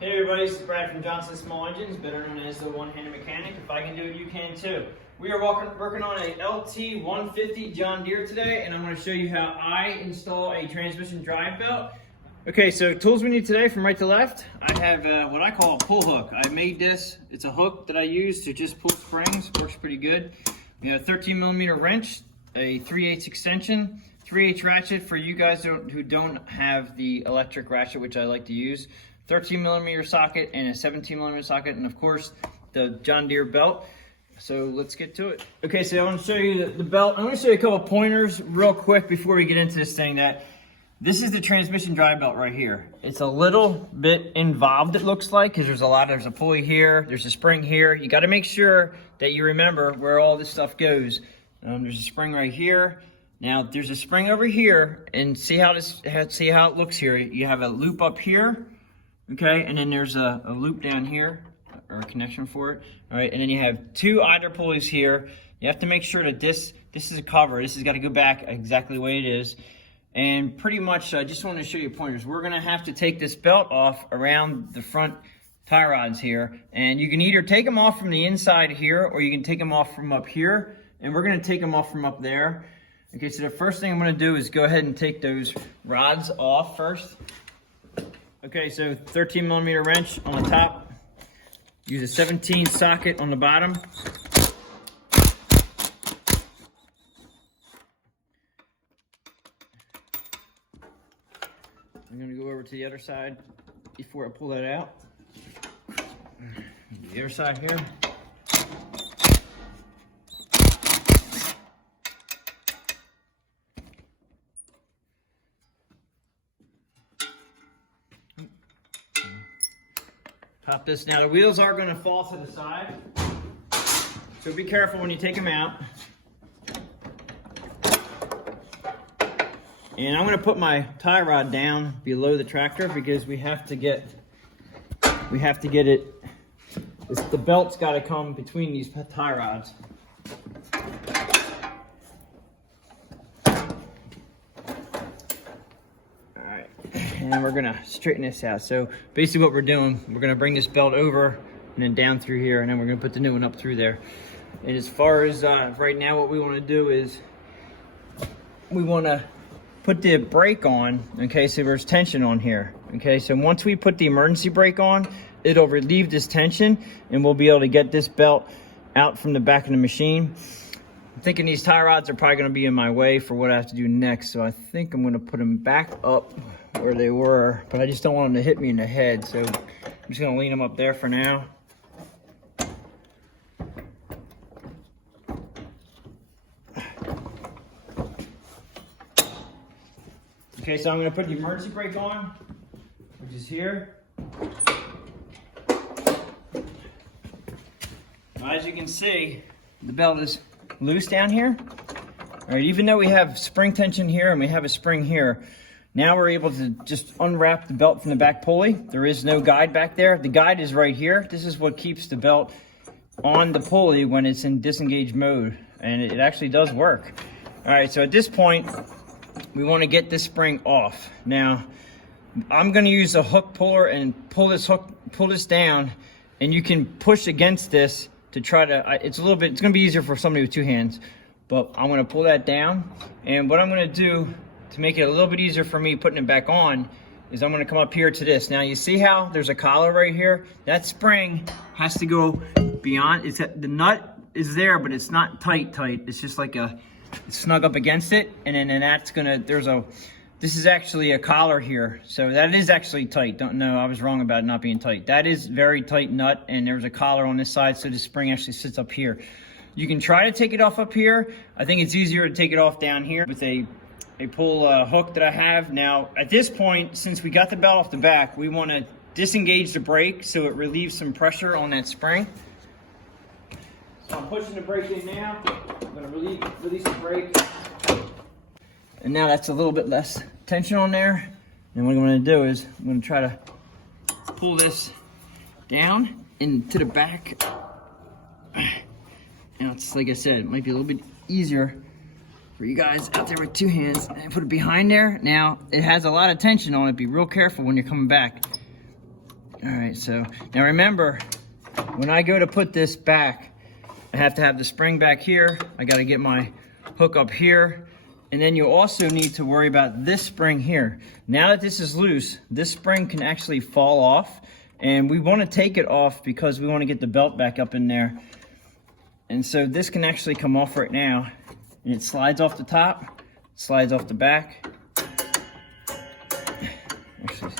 Hey everybody, this is Brad from Johnson Small Engines, better known as the One-Handed Mechanic. If I can do it, you can too. We are working on a LT150 John Deere today, and I'm going to show you how I install a transmission drive belt. Okay, so tools we need today from right to left. I have what I call a pull hook. I made this. It's a hook that I use to just pull springs. Works pretty good. We have a 13mm wrench, a 3/8 extension, 3/8 ratchet for you guys who don't have the electric ratchet, which I like to use. 13mm socket and a 17mm socket, and of course the John Deere belt. So let's get to it. Okay, so I want to show you the belt. I'm going to show you a couple pointers real quick before we get into this thing. This is the transmission drive belt right here. It's a little bit involved, it looks like, because there's a pulley here, there's a spring here. You got to make sure that you remember where all this stuff goes. There's a spring right here. Now there's a spring over here, and see how it looks here. You have a loop up here. Okay, and then there's a loop down here, or a connection for it. All right, and then you have two idler pulleys here. You have to make sure that this is a cover. This has got to go back exactly the way it is. And pretty much, I just want to show you pointers. We're going to have to take this belt off around the front tie rods here. And you can either take them off from the inside here, or you can take them off from up here. And we're going to take them off from up there. Okay, so the first thing I'm going to do is go ahead and take those rods off first. Okay, so 13mm wrench on the top. Use a 17 socket on the bottom. I'm gonna go over to the other side before I pull that out. The other side here. Pop this. Now the wheels are going to fall to the side, so be careful when you take them out. And I'm going to put my tie rod down below the tractor because we have to get it. The belt's got to come between these tie rods. And we're gonna straighten this out. So basically what we're doing, we're gonna bring this belt over and then down through here, and then we're gonna put the new one up through there. And as far as right now, what we wanna do is we wanna put the brake on, okay, so there's tension on here. Okay, so once we put the emergency brake on, it'll relieve this tension and we'll be able to get this belt out from the back of the machine. I'm thinking these tie rods are probably gonna be in my way for what I have to do next, so I think I'm gonna put them back up where they were, but I just don't want them to hit me in the head, so I'm just gonna lean them up there for now. Okay, so I'm gonna put the emergency brake on, which is here. Now, as you can see, the belt is loose down here. All right, even though we have spring tension here and we have a spring here, now we're able to just unwrap the belt from the back pulley. There is no guide back there. The guide is right here. This is what keeps the belt on the pulley when it's in disengaged mode, and it actually does work. All right, so at this point, we want to get this spring off. Now, I'm going to use a hook puller and pull this down, and you can push against this to try to, it's going to be easier for somebody with two hands, but I'm going to pull that down. And what I'm going to do to make it a little bit easier for me putting it back on is I'm going to come up here to this. Now you see how there's a collar right here? That spring has to go beyond. The nut is there, but it's not tight. It's just like it's snug up against it, and then that's gonna. This is actually a collar here, so that is actually tight. I was wrong about it not being tight. That is very tight nut, and there's a collar on this side, so the spring actually sits up here. You can try to take it off up here. I think it's easier to take it off down here with a pull hook that I have. Now, at this point, since we got the belt off the back, we want to disengage the brake so it relieves some pressure on that spring. So I'm pushing the brake in now. I'm going to release the brake. And now that's a little bit less tension on there. And what I'm going to do is I'm going to try to pull this down into the back. Now, it's like I said, it might be a little bit easier for you guys out there with two hands. And put it behind there. Now, it has a lot of tension on it. Be real careful when you're coming back. All right, so now remember, when I go to put this back, I have to have the spring back here. I got to get my hook up here. And then you also need to worry about this spring here. Now that this is loose, this spring can actually fall off. And we want to take it off because we want to get the belt back up in there. And so this can actually come off right now. And it slides off the top, slides off the back. Actually,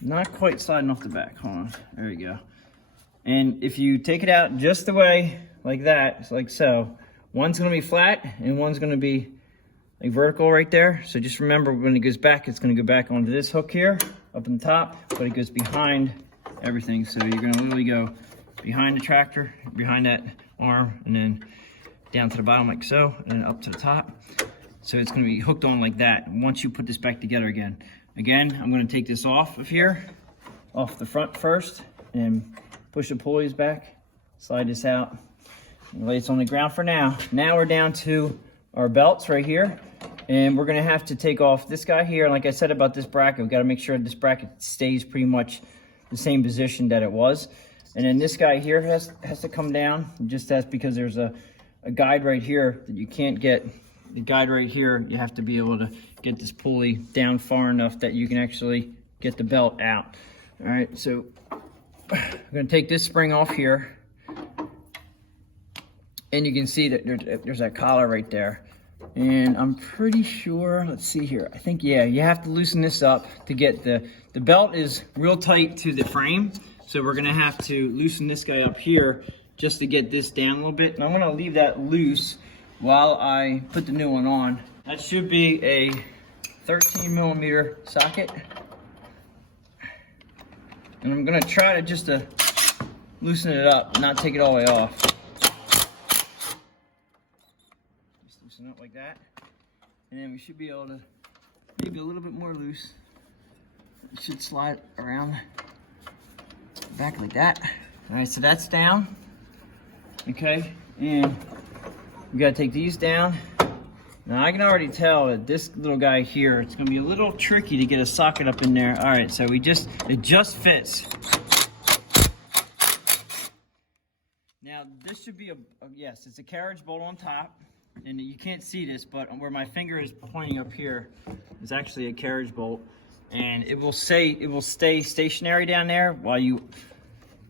not quite sliding off the back. Hold on. There you go. And if you take it out just the way, like that, like so, one's going to be flat and one's going to be like vertical right there. So just remember, when it goes back, it's going to go back onto this hook here up in the top, but it goes behind everything. So you're going to literally go behind the tractor, behind that arm, and then down to the bottom like so, and then up to the top. So it's going to be hooked on like that once you put this back together again. Again, I'm going to take this off of here, off the front first, and push the pulleys back, slide this out, and lay it on the ground for now. Now we're down to our belts right here, and we're going to have to take off this guy here. And like I said about this bracket, we've got to make sure this bracket stays pretty much the same position that it was. And then this guy here has to come down. Just that's because there's a guide right here that you can't get. The guide right here, you have to be able to get this pulley down far enough that you can actually get the belt out. All right, so I'm going to take this spring off here, and you can see that there's that collar right there. And I'm pretty sure, let's see here, I think, yeah, you have to loosen this up to get the belt is real tight to the frame. So we're gonna have to loosen this guy up here just to get this down a little bit. And I'm gonna leave that loose while I put the new one on. That should be a 13mm socket. And I'm gonna try to just loosen it up, not take it all the way off. Just loosen it up like that. And then we should be able to, maybe a little bit more loose. It should slide around back like that. All right, so that's down. Okay, and we gotta take these down. Now I can already tell that this little guy here, it's gonna be a little tricky to get a socket up in there. All right, so it just fits. Now this should be yes, it's a carriage bolt on top, and you can't see this, but where my finger is pointing up here is actually a carriage bolt, and it will stay stationary down there while you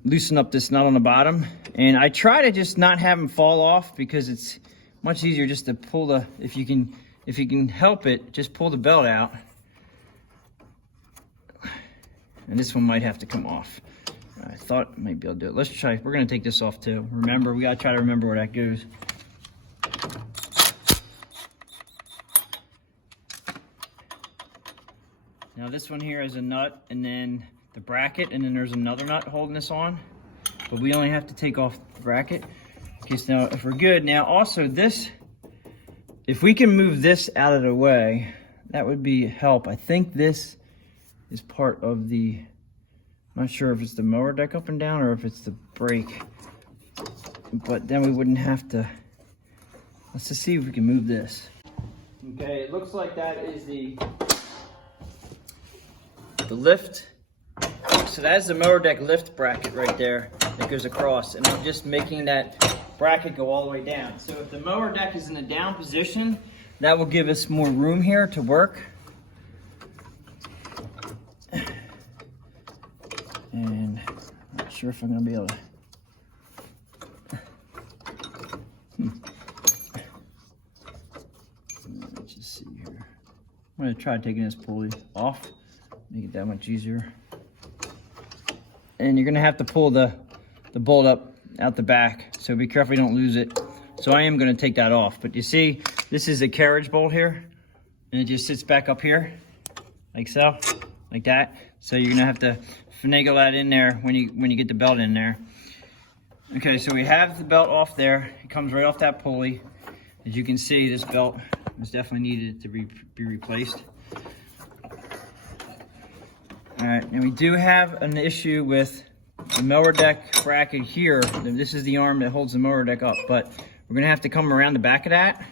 loosen up this nut on the bottom. And I try to just not have them fall off because it's much easier just to pull if you can help it, just pull the belt out. And this one might have to come off. I thought I might be able to do it. Let's try. We're gonna take this off too. Remember, we gotta try to remember where that goes. Now this one here is a nut, and then the bracket, and then there's another nut holding this on, but we only have to take off the bracket. Okay, so now if we're good, now also this, if we can move this out of the way, that would be help. I think this is part of the, I'm not sure if it's the mower deck up and down or if it's the brake, but then we wouldn't have to, let's just see if we can move this. Okay, it looks like that is the lift. So that's the mower deck lift bracket right there that goes across, and I'm just making that bracket go all the way down. So if the mower deck is in the down position, that will give us more room here to work. And I'm not sure if I'm gonna be able to. Let's just see here. I'm gonna try taking this pulley off, make it that much easier. And you're gonna have to pull the bolt up out the back, so be careful you don't lose it. So I am gonna take that off, but you see, this is a carriage bolt here, and it just sits back up here, like so, like that. So you're gonna have to finagle that in there when you get the belt in there. Okay, so we have the belt off there. It comes right off that pulley. As you can see, this belt is definitely needed to be replaced. All right, and we do have an issue with the mower deck bracket here. This is the arm that holds the mower deck up, but we're gonna have to come around the back of that.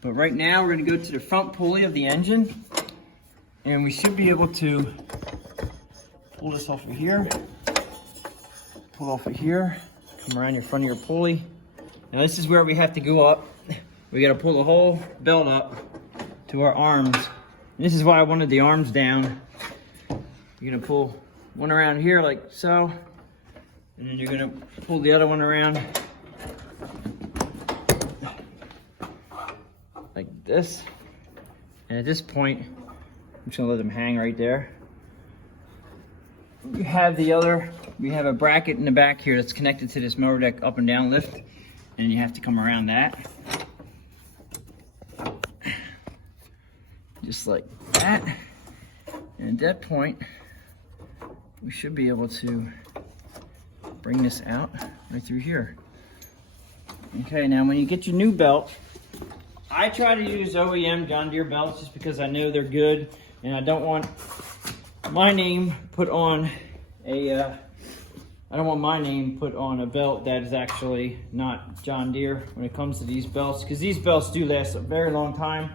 But right now, we're gonna go to the front pulley of the engine, and we should be able to pull this off of here, pull off of here, come around your front of your pulley. Now this is where we have to go up. We got to pull the whole belt up to our arms. And this is why I wanted the arms down. You're gonna pull one around here like so, and then you're gonna pull the other one around like this. And at this point, I'm just gonna let them hang right there. You have we have a bracket in the back here that's connected to this mower deck up and down lift, and you have to come around that. Just like that. And at that point, we should be able to bring this out right through here. Okay, now when you get your new belt, I try to use OEM John Deere belts just because I know they're good, and I don't want my name put on a belt that is actually not John Deere when it comes to these belts, because these belts do last a very long time.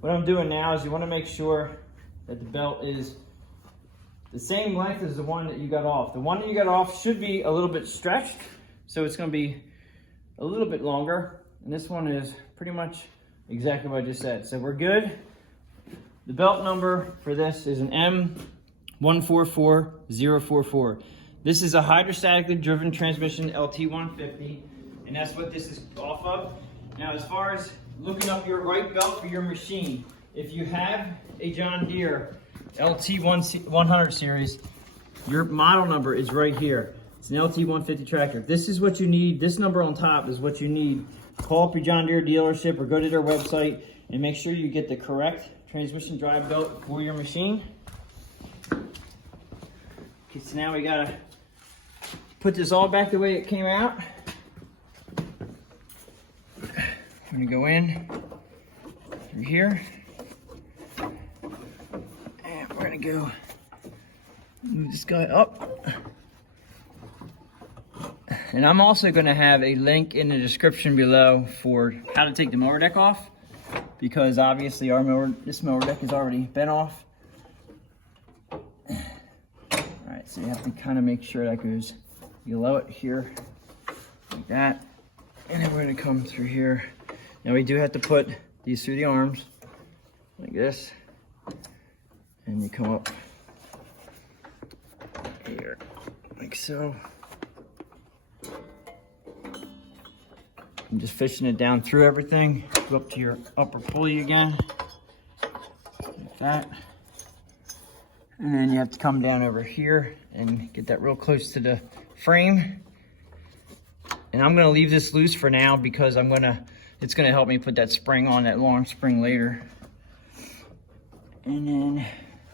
What I'm doing now is you want to make sure that the belt is the same length as the one that you got off. The one that you got off should be a little bit stretched, so it's going to be a little bit longer. And this one is pretty much exactly what I just said. So we're good. The belt number for this is an M144044. This is a hydrostatically driven transmission LT150, and that's what this is off of. Now, as far as looking up your right belt for your machine, if you have a John Deere LT100 series, your model number is right here. It's an LT150 tractor. This is what you need. This number on top is what you need. Call up your John Deere dealership or go to their website and make sure you get the correct transmission drive belt for your machine. Okay, so now we gotta put this all back the way it came out. We're gonna go in through here, and we're gonna go move this guy up. And I'm also gonna have a link in the description below for how to take the mower deck off, because obviously this mower deck has already been off. All right, so you have to kind of make sure that goes, you low it here like that, and then we're gonna come through here. Now we do have to put these through the arms like this, and you come up here like so. I'm just fishing it down through everything. Go up to your upper pulley again, like that. And then you have to come down over here and get that real close to the frame. And I'm gonna leave this loose for now because it's gonna help me put that spring on, that long spring later. And then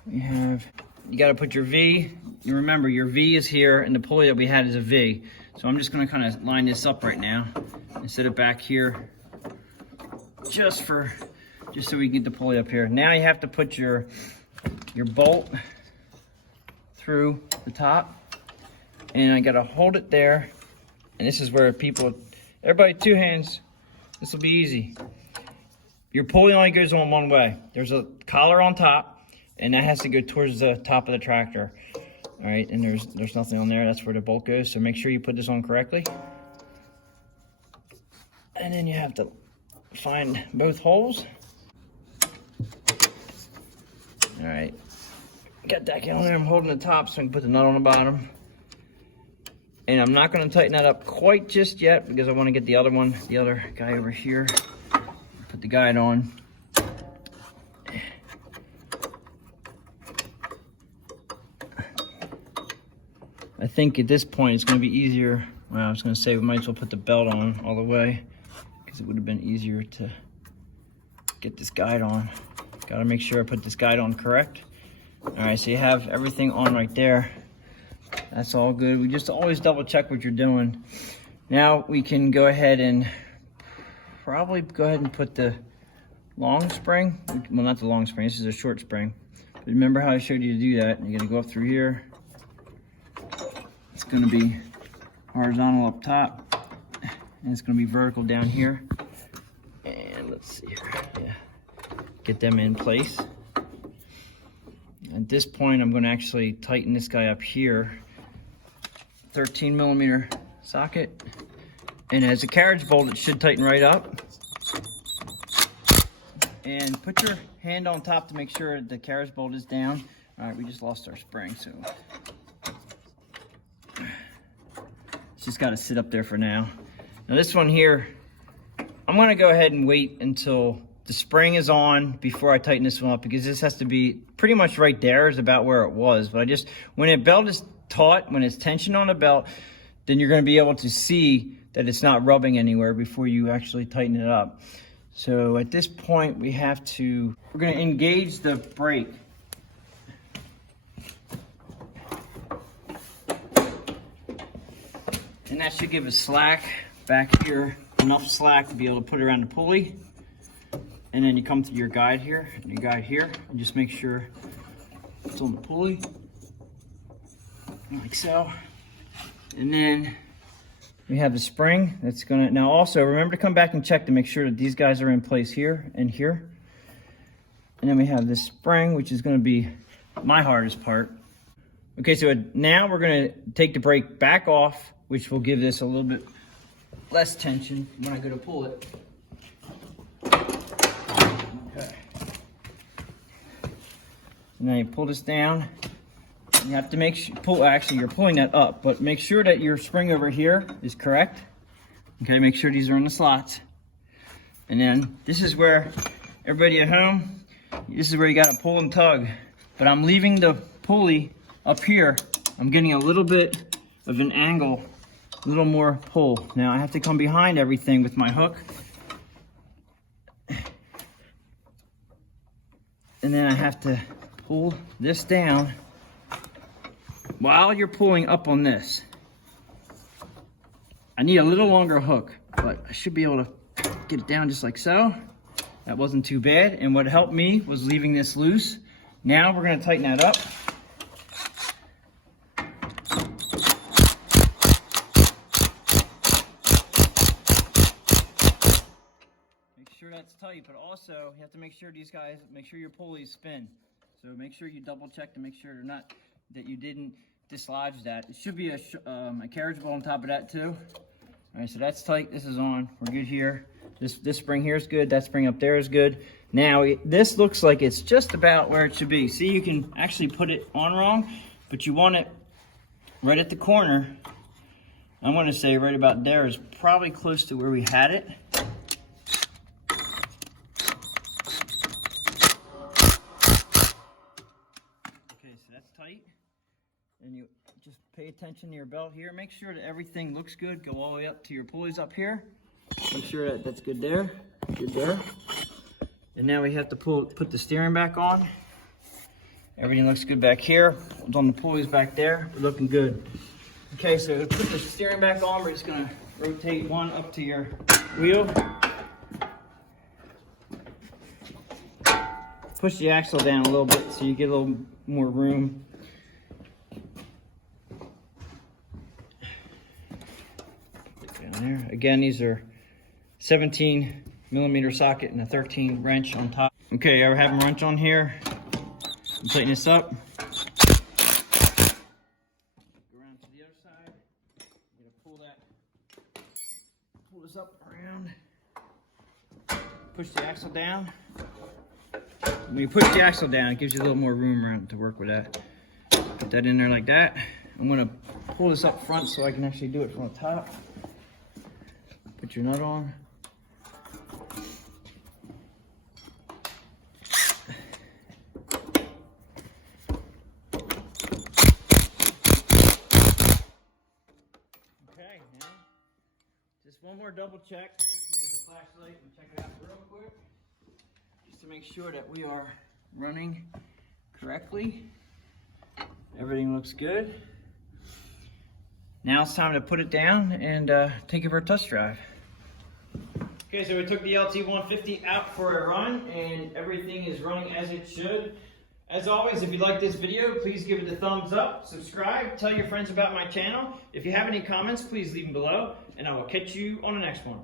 we have, you gotta put your V. You remember your V is here, and the pulley that we had is a V. So I'm just gonna kind of line this up right now and set it back here, just so we can get the pulley up here. Now you have to put your bolt through the top, and I gotta hold it there. And this is where everybody, two hands, this will be easy. Your pulley only goes on one way. There's a collar on top, and that has to go towards the top of the tractor. All right, and there's nothing on there. That's where the bolt goes. So make sure you put this on correctly. And then you have to find both holes. All right, got that on there. I'm holding the top so I can put the nut on the bottom. And I'm not gonna tighten that up quite just yet because I wanna get the other guy over here. Put the guide on. I think at this point it's gonna be easier. Well, I was gonna say we might as well put the belt on all the way because it would have been easier to get this guide on. Gotta make sure I put this guide on correct. All right, so you have everything on right there. That's all good. We just always double check what you're doing. Now we can go ahead and probably put the long spring. Well, not the long spring, this is a short spring. But remember how I showed you to do that. You're gonna go up through here. It's gonna be horizontal up top, and it's gonna be vertical down here. And let's see here, yeah. Get them in place. At this point, I'm going to actually tighten this guy up here. 13 millimeter socket. And as a carriage bolt, it should tighten right up. And put your hand on top to make sure the carriage bolt is down. All right, we just lost our spring, so it's just got to sit up there for now. Now this one here, I'm going to go ahead and wait until the spring is on before I tighten this one up, because this has to be pretty much right there is about where it was. But when a belt is taut, when it's tension on a belt, then you're going to be able to see that it's not rubbing anywhere before you actually tighten it up. So at this point, we're going to engage the brake. And that should give us slack back here, enough slack to be able to put it around the pulley. And then you come to your guide here, and just make sure it's on the pulley, like so. And then we have the spring that's gonna, now also remember to come back and check to make sure that these guys are in place here and here. And then we have this spring, which is gonna be my hardest part. Okay, so now we're gonna take the brake back off, which will give this a little bit less tension when I go to pull it. Okay. So now you pull this down. You have to make sure, actually you're pulling that up, but make sure that your spring over here is correct. Okay, make sure these are in the slots. And then this is where, everybody at home, this is where you gotta pull and tug. But I'm leaving the pulley up here. I'm getting a little bit of an angle, a little more pull. Now I have to come behind everything with my hook. And then I have to pull this down while you're pulling up on this. I need a little longer hook, but I should be able to get it down just like so. That wasn't too bad. And what helped me was leaving this loose. Now we're gonna tighten that up. Make sure that's tight, but also you have to make sure your pulleys spin. So make sure you double check to make sure that you didn't dislodge that. It should be a carriage bolt on top of that too. All right, so that's tight, this is on, we're good here. This spring here is good, that spring up there is good. Now, this looks like it's just about where it should be. See, you can actually put it on wrong, but you want it right at the corner. I'm gonna say right about there is probably close to where we had it. Okay, so that's tight. And you just pay attention to your belt here. Make sure that everything looks good. Go all the way up to your pulleys up here. Make sure that that's good there. Good there. And now we have to put the steering back on. Everything looks good back here. It's on the pulleys back there. We're looking good. Okay, so to put the steering back on, we're just gonna rotate one up to your wheel. Push the axle down a little bit so you get a little more room. There. Again, these are 17 millimeter socket and a 13 wrench on top. Okay, I have a wrench on here. I'm tighten this up. Go around to the other side. I'm gonna pull this up around. Push the axle down. When you push the axle down, it gives you a little more room around to work with that. Put that in there like that. I'm gonna pull this up front so I can actually do it from the top. Put your nut on. Okay, now just one more double check. Get the flashlight and check it out real quick, just to make sure that we are running correctly. Everything looks good. Now it's time to put it down and take it for a test drive. Okay, so we took the LT150 out for a run and everything is running as it should. As always, if you like this video, please give it a thumbs up, subscribe, tell your friends about my channel. If you have any comments, please leave them below and I will catch you on the next one.